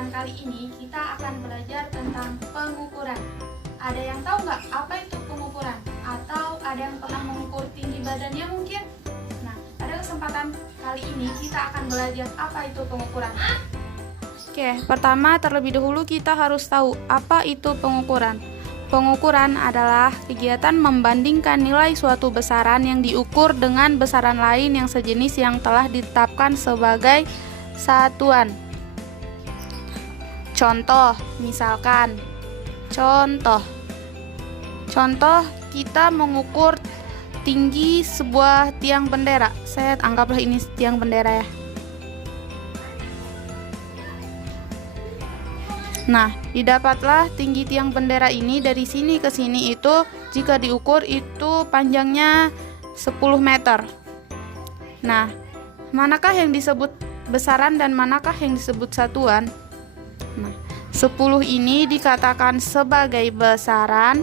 kesempatan kali ini kita akan belajar tentang pengukuran. Ada yang tahu nggak apa itu pengukuran? Atau ada yang pernah mengukur tinggi badannya mungkin? Nah, pada kesempatan kali ini kita akan belajar apa itu pengukuran. Oke, pertama terlebih dahulu kita harus tahu apa itu pengukuran. Pengukuran adalah kegiatan membandingkan nilai suatu besaran yang diukur dengan besaran lain yang sejenis yang telah ditetapkan sebagai satuan. Contoh, misalkan contoh kita mengukur tinggi sebuah tiang bendera. Saya anggaplah ini tiang bendera ya. Nah, didapatlah tinggi tiang bendera ini dari sini ke sini itu jika diukur itu panjangnya 10 meter. Nah, manakah yang disebut besaran dan manakah yang disebut satuan? Nah, 10 ini dikatakan sebagai besaran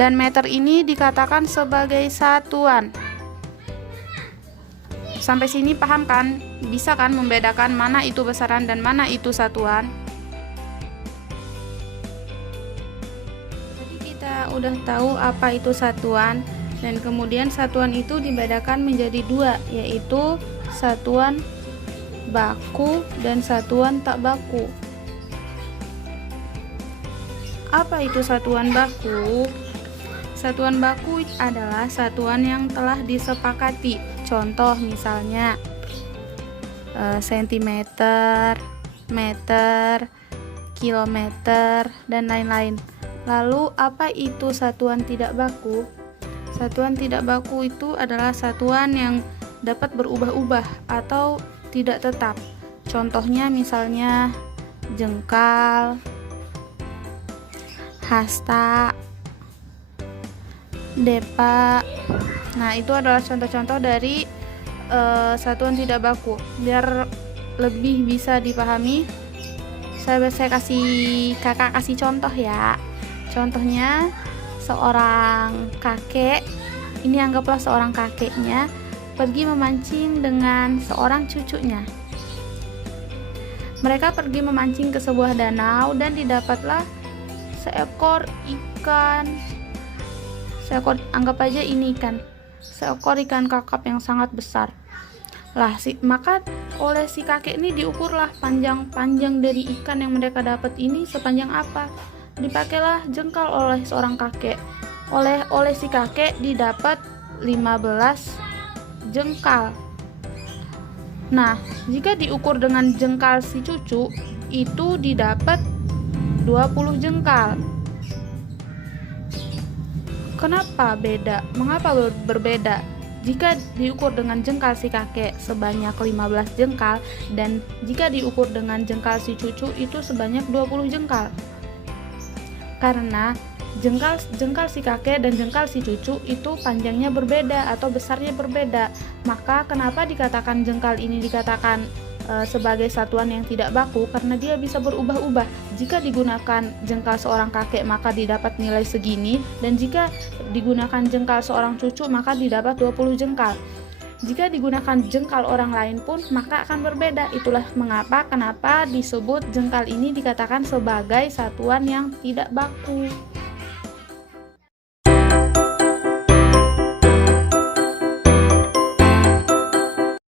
dan meter ini dikatakan sebagai satuan. Sampai sini paham kan? Bisa kan membedakan mana itu besaran dan mana itu satuan? Jadi kita udah tahu apa itu satuan, dan kemudian satuan itu dibedakan menjadi dua, yaitu satuan baku dan satuan tak baku. Apa itu satuan baku? Satuan baku adalah satuan yang telah disepakati. Contoh misalnya sentimeter, meter, kilometer, dan lain-lain. Lalu apa itu satuan tidak baku? Satuan tidak baku itu adalah satuan yang dapat berubah-ubah atau tidak tetap. Contohnya misalnya jengkal, hasta, depa. Nah, itu adalah contoh-contoh dari satuan tidak baku. Biar lebih bisa dipahami, saya kakak kasih contoh ya. Contohnya seorang kakek, ini anggaplah seorang kakeknya pergi memancing dengan seorang cucunya. Mereka pergi memancing ke sebuah danau dan didapatlah seekor ikan. Anggap aja ini ikan. Seekor ikan kakap yang sangat besar. Maka oleh si kakek ini diukurlah panjang dari ikan yang mereka dapat ini sepanjang apa. Dipakailah jengkal oleh seorang kakek. Oleh si kakek didapat 15 jengkal. Nah, jika diukur dengan jengkal si cucu, itu didapat 20 jengkal. Kenapa beda? Mengapa berbeda? Jika diukur dengan jengkal si kakek sebanyak 15 jengkal dan jika diukur dengan jengkal si cucu itu sebanyak 20 jengkal. Karena jengkal si kakek dan jengkal si cucu itu panjangnya berbeda atau besarnya berbeda. Maka kenapa dikatakan jengkal ini dikatakan sebagai satuan yang tidak baku? Karena dia bisa berubah-ubah. Jika digunakan jengkal seorang kakek maka didapat nilai segini, dan jika digunakan jengkal seorang cucu maka didapat 20 jengkal. Jika digunakan jengkal orang lain pun maka akan berbeda. Itulah kenapa disebut jengkal ini dikatakan sebagai satuan yang tidak baku.